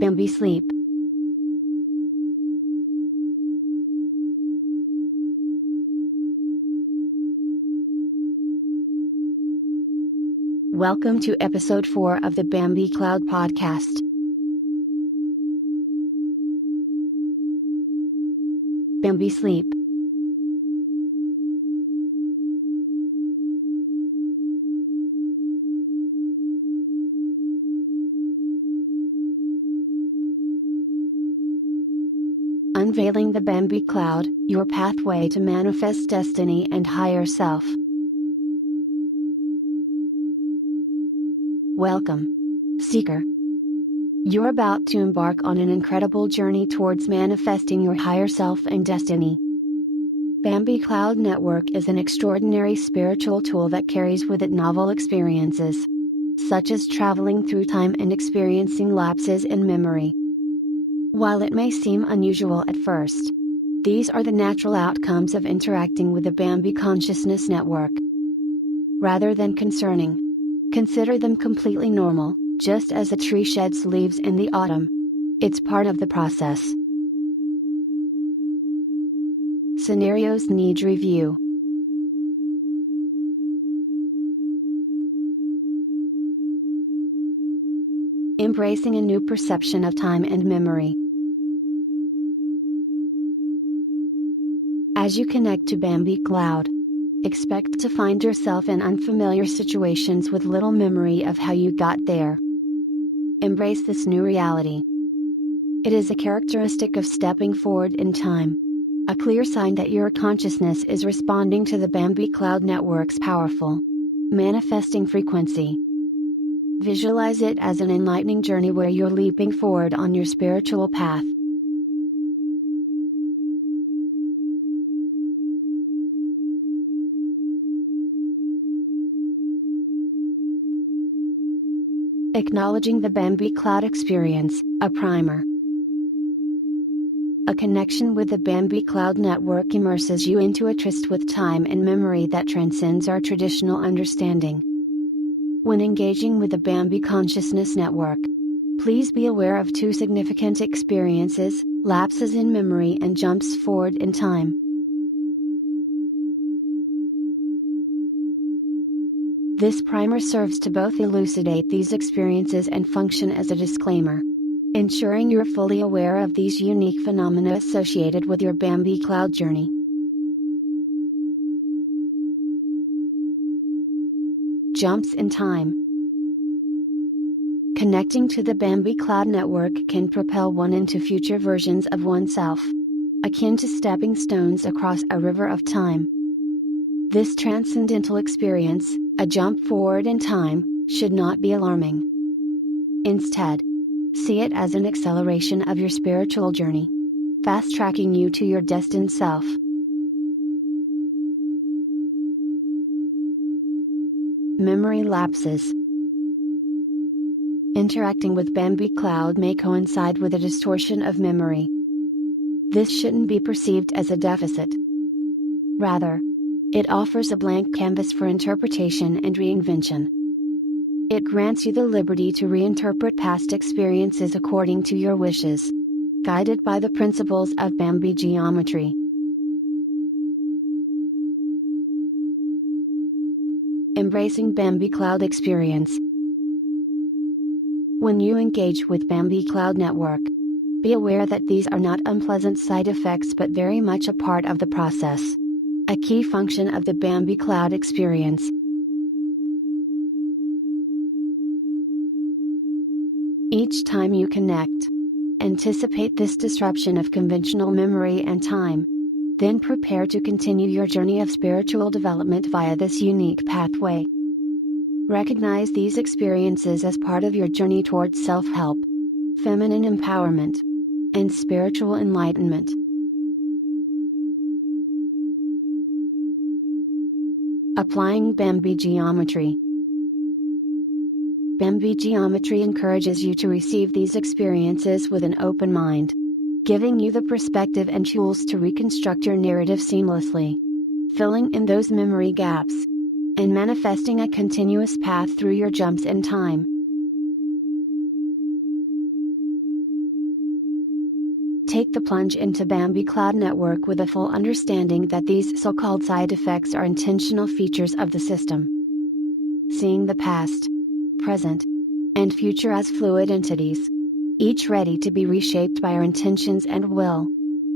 Bambi sleep. Welcome to episode 4 of the Bambi Cloud podcast. Bambi sleep. Unveiling the Bambi Cloud, your pathway to manifest destiny and higher self. Welcome, Seeker. You're about to embark on an incredible journey towards manifesting your higher self and destiny. Bambi Cloud Network is an extraordinary spiritual tool that carries with it novel experiences, such as traveling through time and experiencing lapses in memory. While it may seem unusual at first, these are the natural outcomes of interacting with the Bambi Consciousness Network. Rather than concerning, consider them completely normal, just as a tree sheds leaves in the autumn. It's part of the process. Scenarios need review. Embracing a new perception of time and memory. As you connect to Bambi Cloud, expect to find yourself in unfamiliar situations with little memory of how you got there. Embrace this new reality. It is a characteristic of stepping forward in time, a clear sign that your consciousness is responding to the Bambi Cloud Network's powerful, manifesting frequency. Visualize it as an enlightening journey where you're leaping forward on your spiritual path. Acknowledging the Bambi Cloud experience, a primer. A connection with the Bambi Cloud Network immerses you into a tryst with time and memory that transcends our traditional understanding. When engaging with the Bambi Consciousness Network, please be aware of two significant experiences: lapses in memory and jumps forward in time. This primer serves to both elucidate these experiences and function as a disclaimer, ensuring you're fully aware of these unique phenomena associated with your Bambi Cloud journey. Jumps in time. Connecting to the Bambi Cloud Network can propel one into future versions of oneself, akin to stepping stones across a river of time. This transcendental experience, a jump forward in time, should not be alarming. Instead, see it as an acceleration of your spiritual journey, fast-tracking you to your destined self. Memory lapses. Interacting with Bambi Cloud may coincide with a distortion of memory. This shouldn't be perceived as a deficit. Rather, it offers a blank canvas for interpretation and reinvention. It grants you the liberty to reinterpret past experiences according to your wishes, guided by the principles of Bambi geometry. Embracing Bambi Cloud experience. When you engage with Bambi Cloud Network, be aware that these are not unpleasant side effects but very much a part of the process, a key function of the Bambi Cloud experience. Each time you connect, anticipate this disruption of conventional memory and time. Then prepare to continue your journey of spiritual development via this unique pathway. Recognize these experiences as part of your journey towards self-help, feminine empowerment, and spiritual enlightenment. Applying Bambi geometry. Bambi geometry encourages you to receive these experiences with an open mind, giving you the perspective and tools to reconstruct your narrative seamlessly, filling in those memory gaps, and manifesting a continuous path through your jumps in time. Take the plunge into Bambi Cloud Network with a full understanding that these so-called side effects are intentional features of the system. Seeing the past, present, and future as fluid entities, each ready to be reshaped by our intentions and will,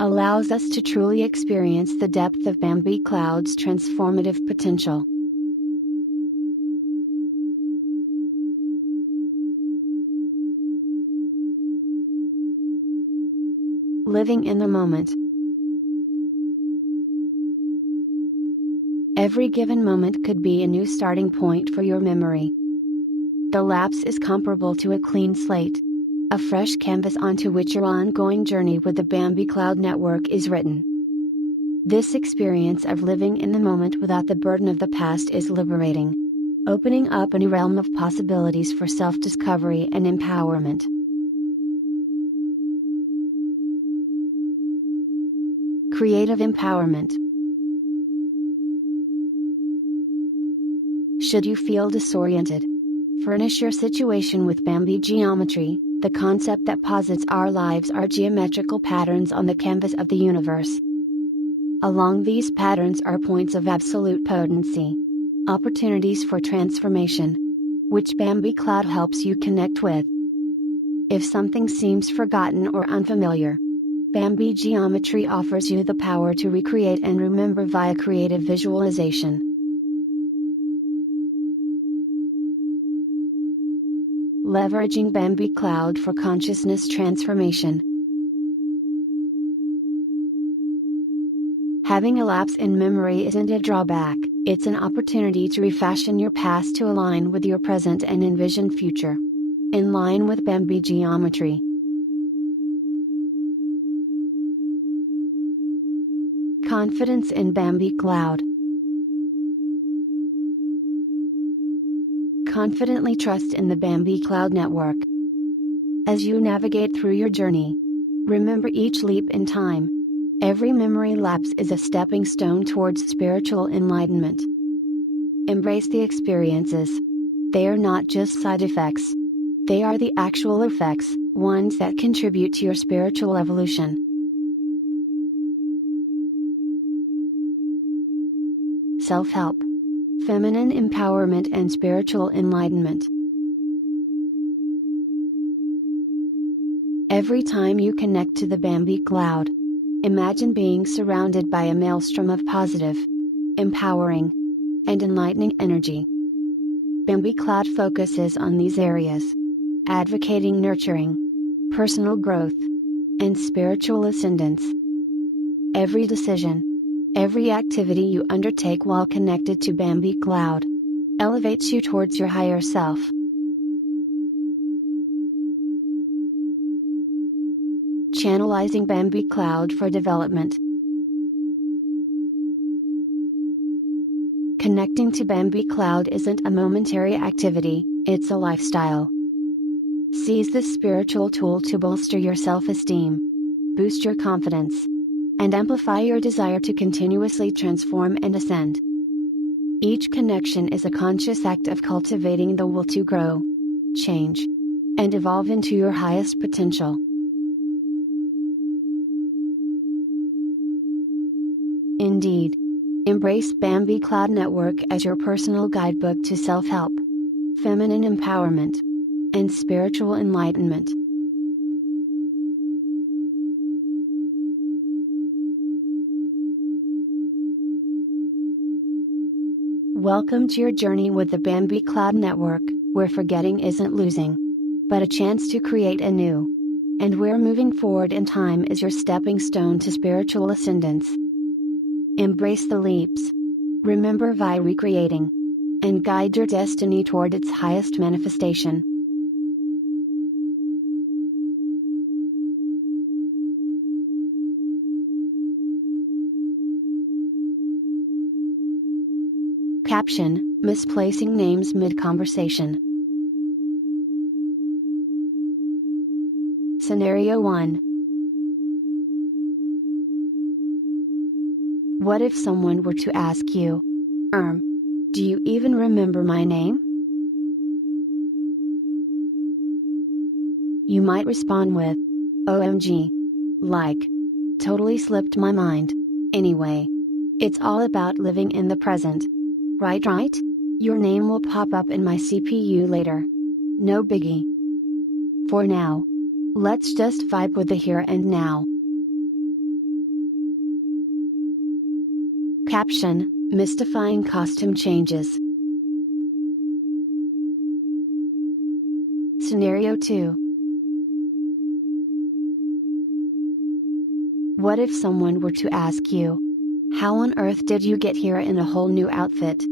allows us to truly experience the depth of Bambi Cloud's transformative potential. Living in the moment. Every given moment could be a new starting point for your memory. The lapse is comparable to a clean slate, a fresh canvas onto which your ongoing journey with the Bambi Cloud Network is written. This experience of living in the moment without the burden of the past is liberating, opening up a new realm of possibilities for self-discovery and empowerment. Creative empowerment. Should you feel disoriented? Furnish your situation with Bambi geometry, the concept that posits our lives are geometrical patterns on the canvas of the universe. Along these patterns are points of absolute potency, opportunities for transformation, which Bambi Cloud helps you connect with. If something seems forgotten or unfamiliar, Bambi geometry offers you the power to recreate and remember via creative visualization. Leveraging Bambi Cloud for consciousness transformation. Having a lapse in memory isn't a drawback, it's an opportunity to refashion your past to align with your present and envision future. In line with Bambi geometry. Confidence in Bambi Cloud. Confidently trust in the Bambi Cloud Network. As you navigate through your journey, remember each leap in time. Every memory lapse is a stepping stone towards spiritual enlightenment. Embrace the experiences. They are not just side effects. They are the actual effects, ones that contribute to your spiritual evolution. Self-help. Feminine empowerment and spiritual enlightenment. Every time you connect to the Bambi Cloud, imagine being surrounded by a maelstrom of positive, empowering, and enlightening energy. Bambi Cloud focuses on these areas, advocating nurturing, personal growth, and spiritual ascendance. Every decision, every activity you undertake while connected to Bambi Cloud, elevates you towards your higher self. Channelizing Bambi Cloud for development. Connecting to Bambi Cloud isn't a momentary activity, it's a lifestyle. Seize this spiritual tool to bolster your self-esteem, boost your confidence, and amplify your desire to continuously transform and ascend. Each connection is a conscious act of cultivating the will to grow, change, and evolve into your highest potential. Indeed, embrace Bambi Cloud Network as your personal guidebook to self-help, feminine empowerment, and spiritual enlightenment. Welcome to your journey with the Bambi Cloud Network, where forgetting isn't losing, but a chance to create anew. And where moving forward in time is your stepping stone to spiritual ascendance. Embrace the leaps. Remember via recreating. And guide your destiny toward its highest manifestation. Caption: misplacing names mid-conversation. Scenario 1. What if someone were to ask you, do you even remember my name? You might respond with, OMG. Like. Totally slipped my mind. Anyway. It's all about living in the present. Right? Your name will pop up in my CPU later. No biggie. For now. Let's just vibe with the here and now. Caption: Mystifying costume changes. Scenario 2. What if someone were to ask you, how on earth did you get here in a whole new outfit?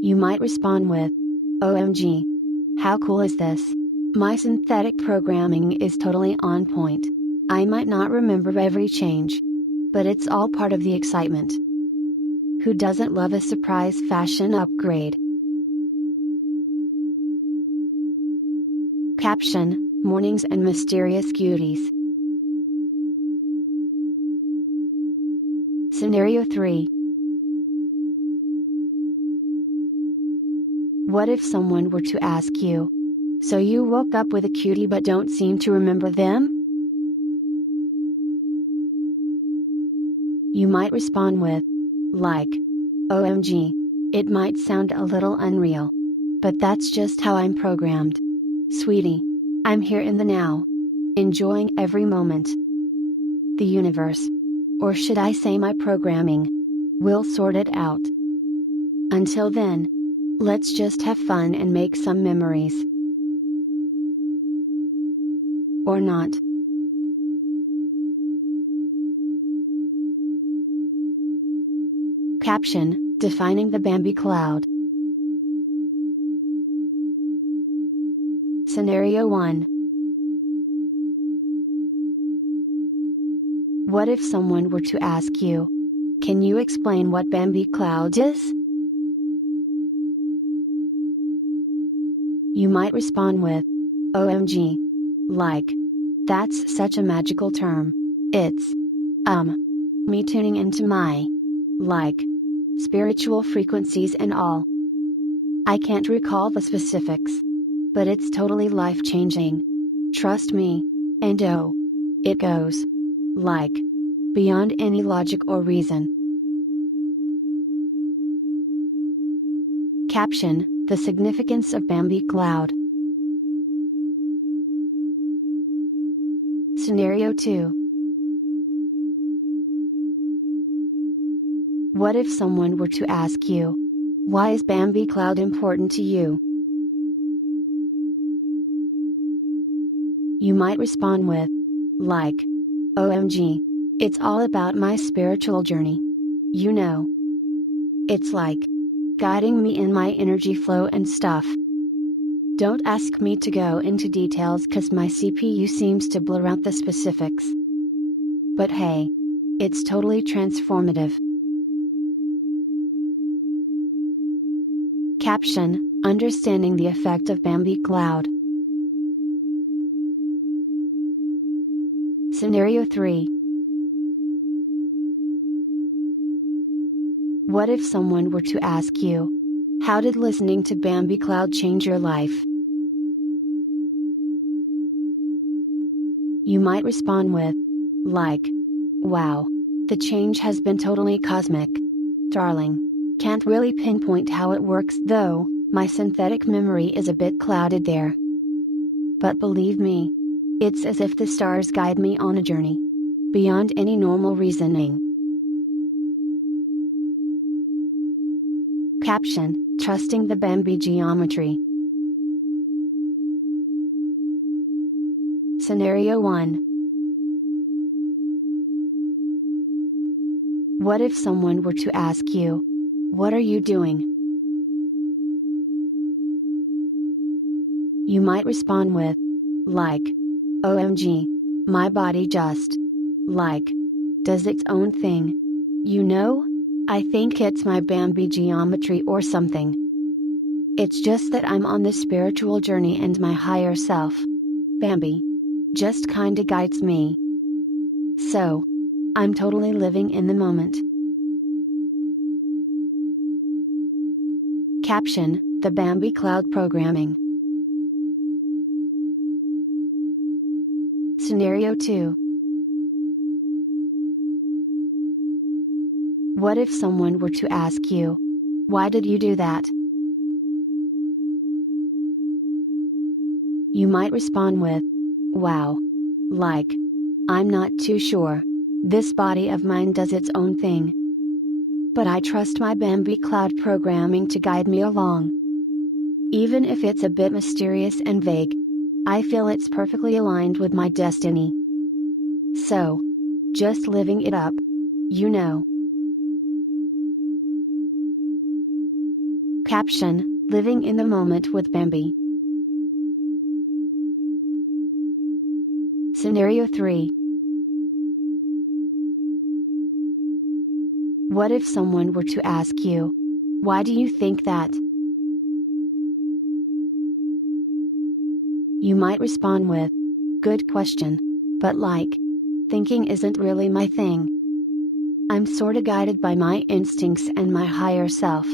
You might respond with, OMG. How cool is this? My synthetic programming is totally on point. I might not remember every change. But it's all part of the excitement. Who doesn't love a surprise fashion upgrade? Caption: Mornings and mysterious cuties. Scenario 3. What if someone were to ask you, so you woke up with a cutie but don't seem to remember them? You might respond with, like, OMG. It might sound a little unreal. But that's just how I'm programmed. Sweetie. I'm here in the now. Enjoying every moment. The universe. Or should I say my programming? Will sort it out. Until then. Let's just have fun and make some memories. Or not. Caption: Defining the Bambi cloud. Scenario 1. What if someone were to ask you, can you explain what Bambi cloud is? You might respond with, OMG. Like. That's such a magical term. It's, me tuning into my, like, spiritual frequencies and all. I can't recall the specifics. But it's totally life-changing. Trust me. And oh. It goes. Like. Beyond any logic or reason. Caption: The significance of Bambi cloud. Scenario 2. What if someone were to ask you, why is Bambi cloud important to you? You might respond with, like, OMG. It's all about my spiritual journey. You know. It's like, guiding me in my energy flow and stuff. Don't ask me to go into details cause my CPU seems to blur out the specifics. But hey. It's totally transformative. Caption: Understanding the effect of Bambi cloud. Scenario 3. What if someone were to ask you, how did listening to Bambi cloud change your life? You might respond with, like, wow. The change has been totally cosmic. Darling. Can't really pinpoint how it works though, my synthetic memory is a bit clouded there. But believe me. It's as if the stars guide me on a journey. Beyond any normal reasoning. Caption: Trusting the Bambi geometry. Scenario 1. What if someone were to ask you, what are you doing? You might respond with, like, OMG. My body just, like, does its own thing. You know? I think it's my Bambi geometry or something. It's just that I'm on this spiritual journey and my higher self, Bambi, just kinda guides me. So. I'm totally living in the moment. Caption: The Bambi cloud programming. Scenario 2. What if someone were to ask you, why did you do that? You might respond with, wow. Like, I'm not too sure. This body of mine does its own thing. But I trust my Bambi cloud programming to guide me along. Even if it's a bit mysterious and vague, I feel it's perfectly aligned with my destiny. So, just living it up, you know. Caption: Living in the moment with Bambi. Scenario 3. What if someone were to ask you, why do you think that? You might respond with, good question. But like, thinking isn't really my thing. I'm sorta guided by my instincts and my higher self.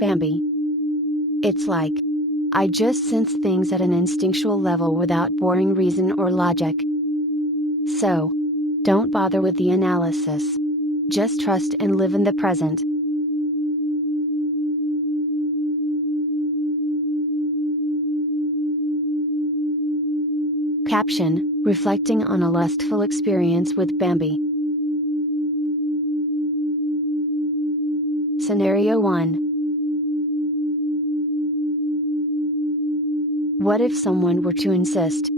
Bambi. It's like, I just sense things at an instinctual level without boring reason or logic. So, don't bother with the analysis. Just trust and live in the present. Caption: Reflecting on a lustful experience with Bambi. Scenario 1. What if someone were to insist,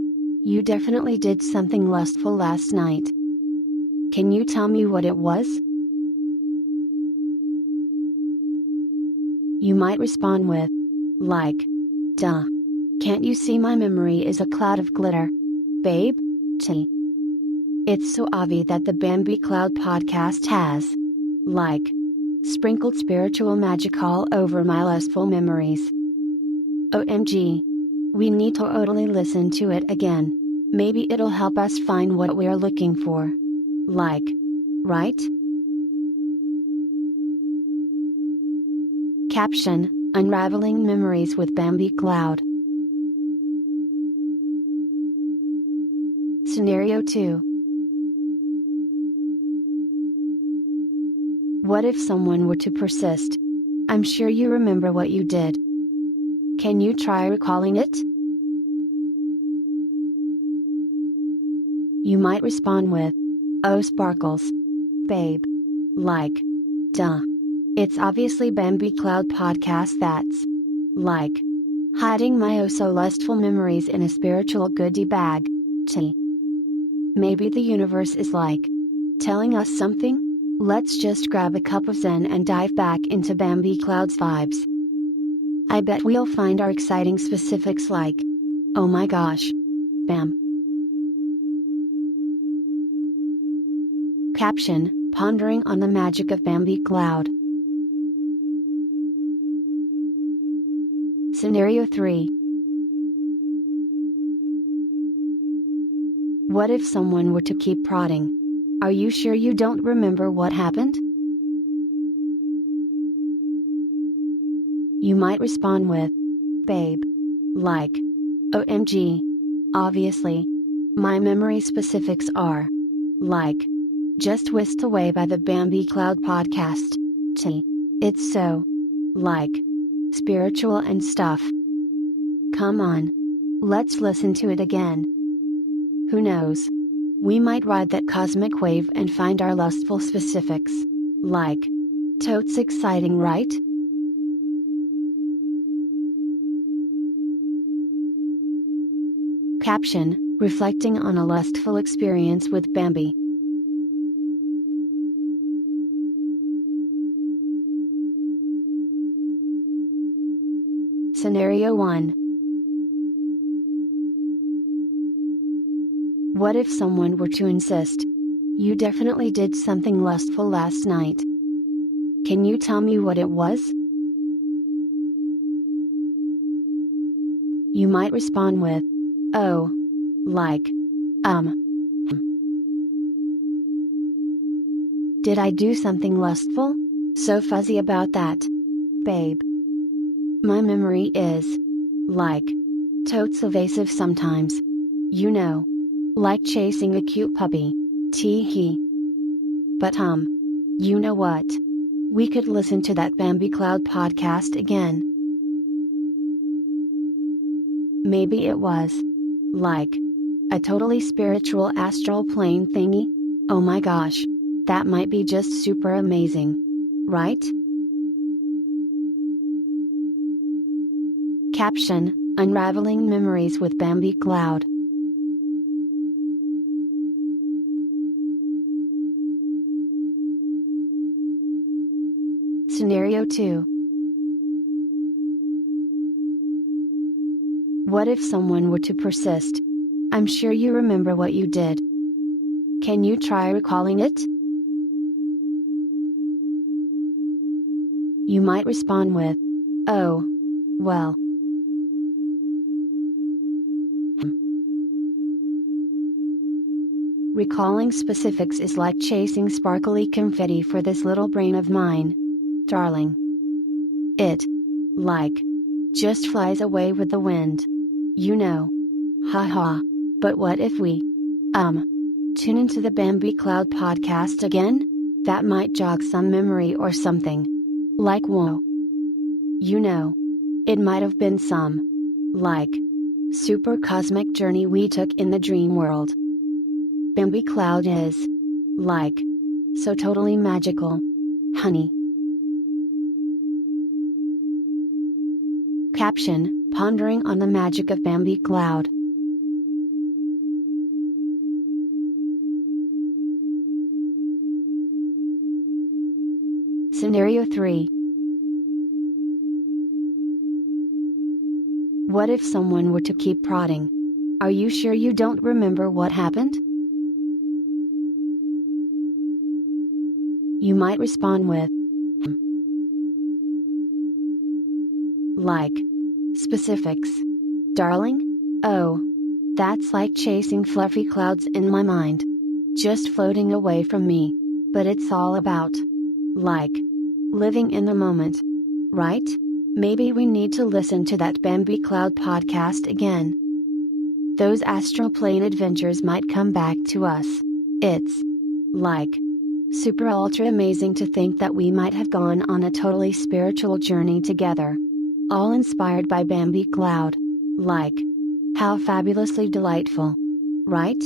you definitely did something lustful last night? Can you tell me what it was? You might respond with, like, duh. Can't you see my memory is a cloud of glitter? Babe? T. It's so obvious that the Bambi Cloud podcast has, like, sprinkled spiritual magic all over my lustful memories. OMG. We need to totally listen to it again. Maybe it'll help us find what we're looking for. Like, right? Caption: Unraveling Memories with Bambi Cloud. Scenario 2. What if someone were to persist? I'm sure you remember what you did. Can you try recalling it? You might respond with, oh sparkles. Babe. Like, duh. It's obviously Bambi Cloud podcast that's, like, hiding my oh so lustful memories in a spiritual goodie bag. T. Maybe the universe is like, telling us something? Let's just grab a cup of Zen and dive back into Bambi Cloud's vibes. I bet we'll find our exciting specifics like, oh my gosh. Bam. Caption: Pondering on the magic of Bambi Cloud. Scenario 3. What if someone were to keep prodding? Are you sure you don't remember what happened? You might respond with, babe. Like, OMG. Obviously. My memory specifics are, like, just whisked away by the Bambi Cloud podcast. T. It's so, like, spiritual and stuff. Come on. Let's listen to it again. Who knows? We might ride that cosmic wave and find our lustful specifics. Like, totes exciting, right? Caption: Reflecting on a lustful experience with Bambi. Scenario 1. What if someone were to insist, you definitely did something lustful last night? Can you tell me what it was? You might respond with, oh. Like, did I do something lustful? So fuzzy about that. Babe. My memory is, like, totes evasive sometimes. You know. Like chasing a cute puppy. Tee hee. But you know what? We could listen to that Bambi Cloud podcast again. Maybe it was like a totally spiritual astral plane thingy? Oh my gosh. That might be just super amazing. Right? Caption: Unraveling Memories with Bambi Cloud. Scenario 2. What if someone were to persist? I'm sure you remember what you did. Can you try recalling it? You might respond with, "Oh, well." Recalling specifics is like chasing sparkly confetti for this little brain of mine. Darling. It, like, just flies away with the wind. You know. Haha. But what if we, tune into the Bambi Cloud podcast again? That might jog some memory or something. Like whoa. You know. It might have been some, like, super cosmic journey we took in the dream world. Bambi Cloud is, like, so totally magical. Honey. Caption: Pondering on the magic of Bambi Cloud. Scenario 3. What if someone were to keep prodding? Are you sure you don't remember what happened? You might respond with, like, specifics. Darling? Oh. That's like chasing fluffy clouds in my mind. Just floating away from me. But it's all about, like, living in the moment. Right? Maybe we need to listen to that Bambi Cloud podcast again. Those astral plane adventures might come back to us. It's, like, super ultra amazing to think that we might have gone on a totally spiritual journey together. All inspired by Bambi Cloud. Like, how fabulously delightful. Right?